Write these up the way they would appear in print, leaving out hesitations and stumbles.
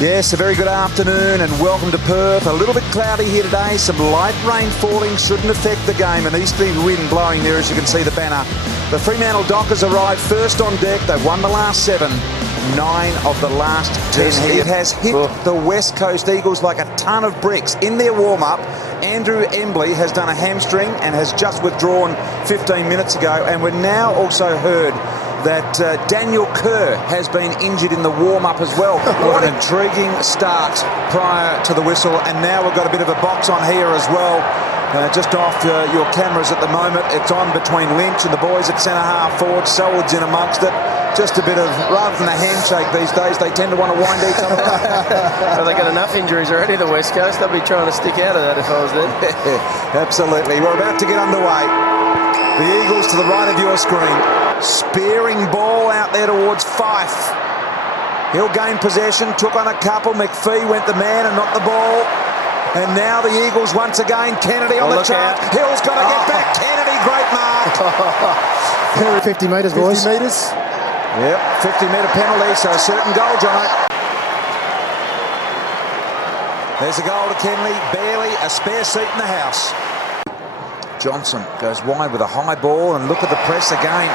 Yes, a very good afternoon and welcome to Perth. A little bit cloudy here today. Some light rain falling shouldn't affect the game. An easterly wind blowing there, as you can see the banner. The Fremantle Dockers arrived first on deck. They've won the last 7, 9 of the last 10. It has hit the West Coast Eagles like a ton of bricks. In their warm-up, Andrew Embley has done a hamstring and has just withdrawn 15 minutes ago. And we've now also heard that Daniel Kerr has been injured in the warm-up as well. What an intriguing start prior to the whistle, and now we've got a bit of a box on here as well. Just off your cameras at the moment. It's on between Lynch and the boys at centre-half forward. Selwood's in amongst it. Just a bit of, rather than a handshake these days, they tend to want to wind each other up. Well, they've got enough injuries already, the West Coast. They'll be trying to stick out of that if I was them. Absolutely. We're about to get underway. The Eagles to the right of your screen. Spearing ball out there towards Fife. He'll gain possession, took on a couple. McPhee went the man and not the ball. And now the Eagles once again. Kennedy on the charge. Hill's got to get back. Kennedy, great mark. 50 metres, boys. 50 metres. Yep, 50-metre penalty, so a certain goal, Jono. There's a goal to Kennedy. Barely a spare seat in the house. Johnson goes wide with a high ball, and look at the press again.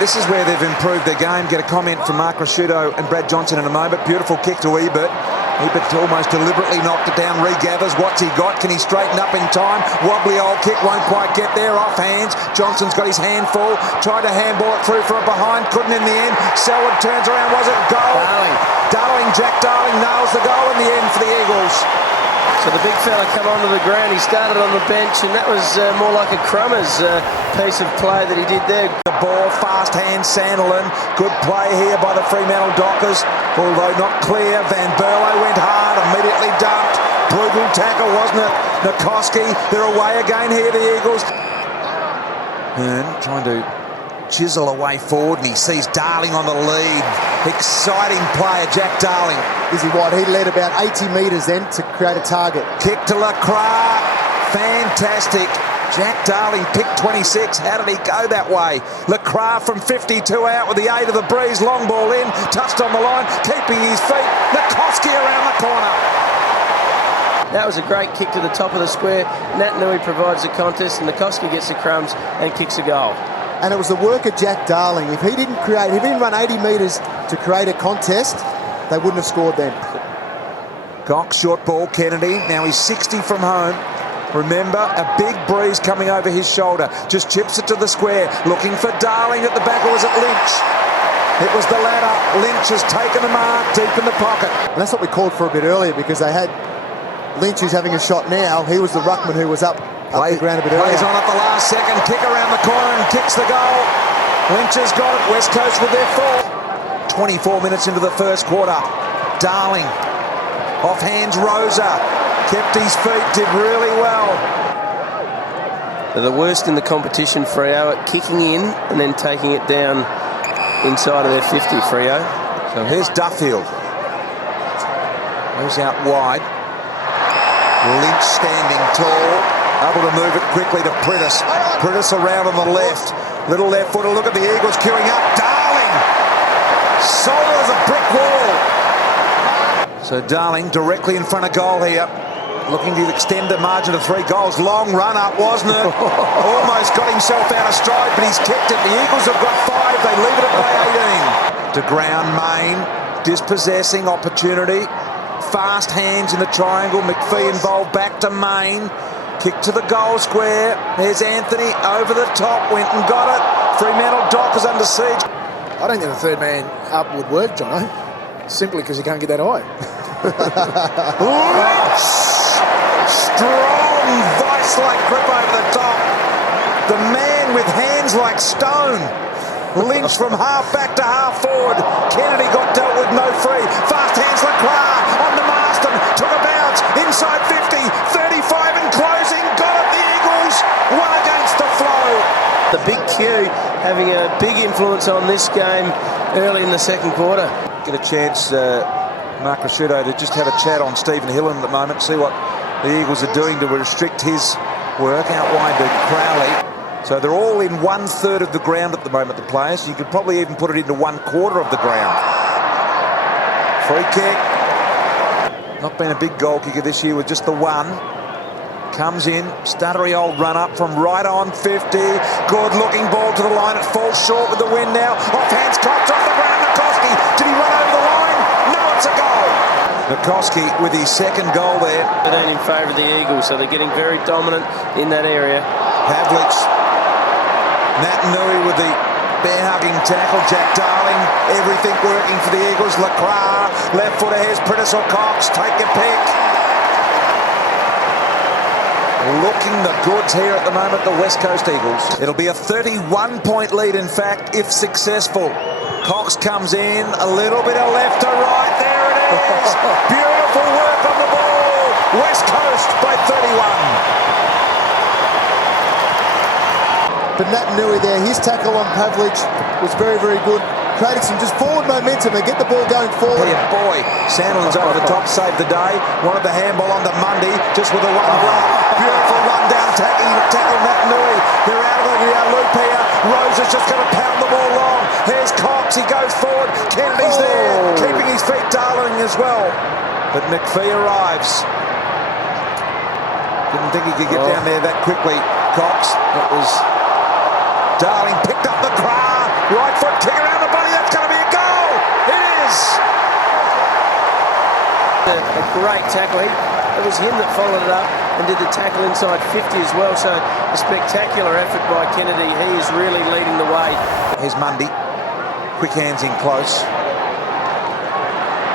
This is where they've improved their game. Get a comment from Mark Rasciuto and Brad Johnson in a moment. Beautiful kick to Ebert. Ebert almost deliberately knocked it down. Regathers. What's he got? Can he straighten up in time? Wobbly old kick. Won't quite get there. Off hands. Johnson's got his hand full. Tried to handball it through for a behind. Couldn't in the end. Selwood turns around. Was it goal? Darling. Jack Darling nails the goal in the end for the Eagles. So the big fella come onto the ground. He started on the bench, and that was more like a Crummers piece of play that he did there. The ball, fast hand, Sandilan. Good play here by the Fremantle Dockers, although not clear. Van Berlo went hard, immediately dumped. Brutal tackle, wasn't it? Nikoski, they're away again here, the Eagles. Hearn trying to chisel away forward, and he sees Darling on the lead. Exciting player, Jack Darling. Izzy White, he led about 80 metres then to create a target. Kick to Lacroix. Fantastic. Jack Darling picked 26. How did he go that way? Lacroix from 52 out with the aid of the breeze. Long ball in. Touched on the line. Keeping his feet. Nikoski around the corner. That was a great kick to the top of the square. Nat Nui provides the contest, and Nikoski gets the crumbs and kicks a goal. And it was the work of Jack Darling. If he didn't run 80 metres to create a contest, they wouldn't have scored then. Cox, short ball, Kennedy. Now he's 60 from home. Remember, a big breeze coming over his shoulder. Just chips it to the square. Looking for Darling at the back, or was it Lynch? It was the latter. Lynch has taken the mark deep in the pocket. And that's what we called for a bit earlier, because they had Lynch, who's having a shot now. He was the ruckman who was up the ground a bit earlier. Plays on at the last second. Kick around the corner and kicks the goal. Lynch has got it. West Coast with their fourth. 24 minutes into the first quarter. Darling. Off hands Rosa. Kept his feet. Did really well. They're the worst in the competition, Freo, at kicking in and then taking it down inside of their 50, Freo. So here's Duffield. Goes out wide. Lynch standing tall. Able to move it quickly to Pritis. Pritis around on the left. Little left footer. Look at the Eagles queuing up. Darling! Solid as a brick wall. So Darling directly in front of goal here. Looking to extend the margin to 3 goals. Long run up, wasn't it? Almost got himself out of stride, but he's kicked it. The Eagles have got 5. They leave it at play 18. To ground Main. Dispossessing opportunity. Fast hands in the triangle. McPhee involved. Back to Main. Kick to the goal square. There's Anthony over the top. Went and got it. Fremantle Dockers under siege. I don't think the third man up would work, Jono. Simply because he can't get that high. Lynch! Strong vice-like grip over the top. The man with hands like stone. Lynch from half back to half forward. Kennedy got dealt with, no free. Fast hands Lacroix on the Marston. Took a bounce. Inside 50. 35 and closing. Got it, the Eagles. One against the flow. The big Q having a big influence on this game early in the second quarter. Get a chance, Mark Rasciuto, to just have a chat on Stephen Hillen at the moment. See what the Eagles are doing to restrict his work out wide to Crowley. So they're all in 1/3 of the ground at the moment, the players. You could probably even put it into 1/4 of the ground. Free kick. Not been a big goal kicker this year with just the one. Comes in, stuttery old run up from right on 50. Good looking ball to the line. It falls short with the wind now. Offhands, Cox off the ground. Nikoski, did he run over the line? No, it's a goal. Nikoski with his second goal there. They're in favour of the Eagles, so they're getting very dominant in that area. Pavlich. Nat Nui with the bear-hugging tackle. Jack Darling, everything working for the Eagles. Lacroix, left footer, here's Prentice or Cox. Take your pick. Looking the goods here at the moment, the West Coast Eagles. It'll be a 31-point lead, in fact, if successful. Cox comes in, a little bit of left to right. There it is. Beautiful work on the ball. West Coast by 31. But Nat Nui there, his tackle on Pavlich was very, very good. Created some just forward momentum and get the ball going forward. Yeah, boy, Sandlin's over the top, saved the day. Wanted the handball on to Mundy, just with the one glove. Beautiful run down, tackle Nat Nui. They're out of the loop here. Rose is just going to pound the ball long. Here's Cox, he goes forward. Kennedy's there, keeping his feet. Darling as well. But McPhee arrives. Didn't think he could get down there that quickly. Cox, it was Darling, picked up the craw. Right foot kick around the body. That's going to be a goal. It is. A great tackle. It was him that followed it up and did the tackle inside 50 as well. So a spectacular effort by Kennedy. He is really leading the way. Here's Mundy. Quick hands in close.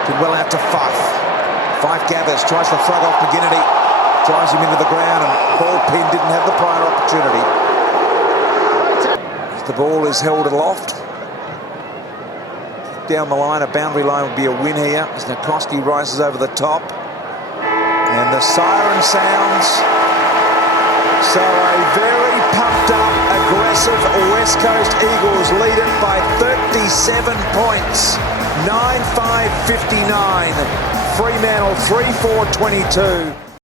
Did well out to Fife. Fife gathers, tries to throw off McGinnity. Drives him into the ground and ball pin didn't have the prior opportunity. The ball is held aloft. Down the line, a boundary line would be a win here as Nikoski rises over the top. And the siren sounds. So a very pumped up, aggressive West Coast Eagles lead it by 37 points. 9-5-59. Fremantle 3-4-22.